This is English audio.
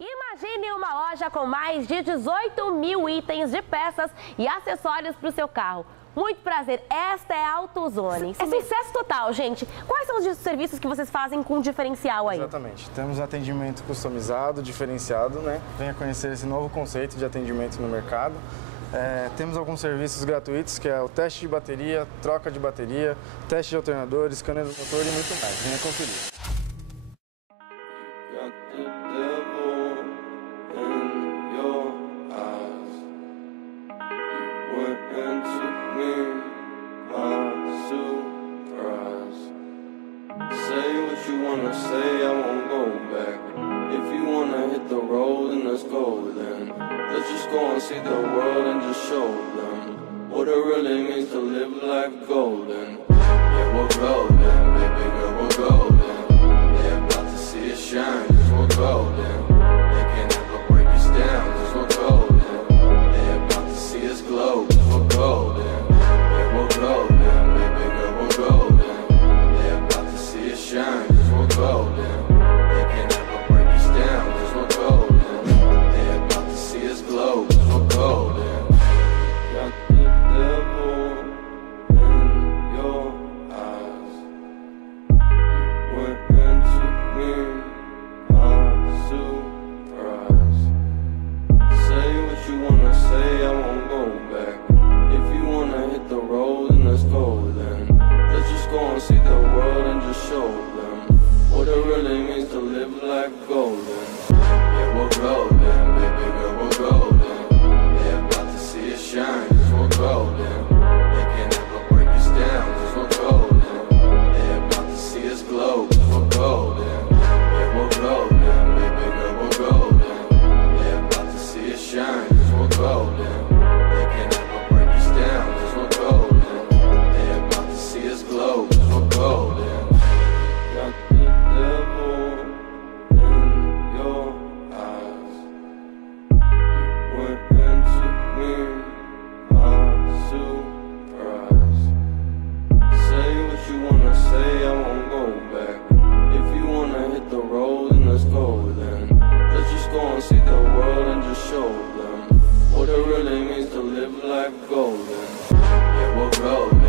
Imagine uma loja com mais de 18 mil itens de peças e acessórios para o seu carro. Muito prazer, esta é a Autozone. É sucesso total, gente. Quais são os serviços que vocês fazem com diferencial aí? Exatamente. Temos atendimento customizado, diferenciado, né? Venha conhecer esse novo conceito de atendimento no mercado. Temos alguns serviços gratuitos, que é o teste de bateria, troca de bateria, teste de alternadores, scanner do motor e muito mais. Venha conferir. Say I won't go back. If you wanna hit the road, then let's go then. Let's just go and see the world and just show them what it really means to live life golden. Yeah, we're golden, baby girl, we're golden. They're about to see us shine, cause we're golden. They can't ever break us down, cause we're golden. They're about to see us glow, cause we're golden. Yeah, we're golden, baby girl, we're golden. They're about to see us shine, golden. They can't ever break us down, cause we're golden. They're about to see us glow, cause we're golden. Got the devil in your eyes. Went into me, my surprise. Say what you wanna say, I won't go back. If you wanna hit the road, then let's go then. Let's just go and see the world and just show them what it really means to live life golden. Yeah, we're golden, baby girl, we're golden. They're about to see us shine, cause we're golden. They can't ever break us down, cause we're golden. They're about to see us glow, cause we're golden. Yeah, we're golden, baby girl, we're golden. They're about to see us shine, cause we're golden. They can't ever break us down, cause we're golden. They're about to see us glow, cause we're golden. Say I won't go back. If you wanna hit the road, then let's go then. Let's just go and see the world and just show them what it really means to live life golden. Yeah, we're golden.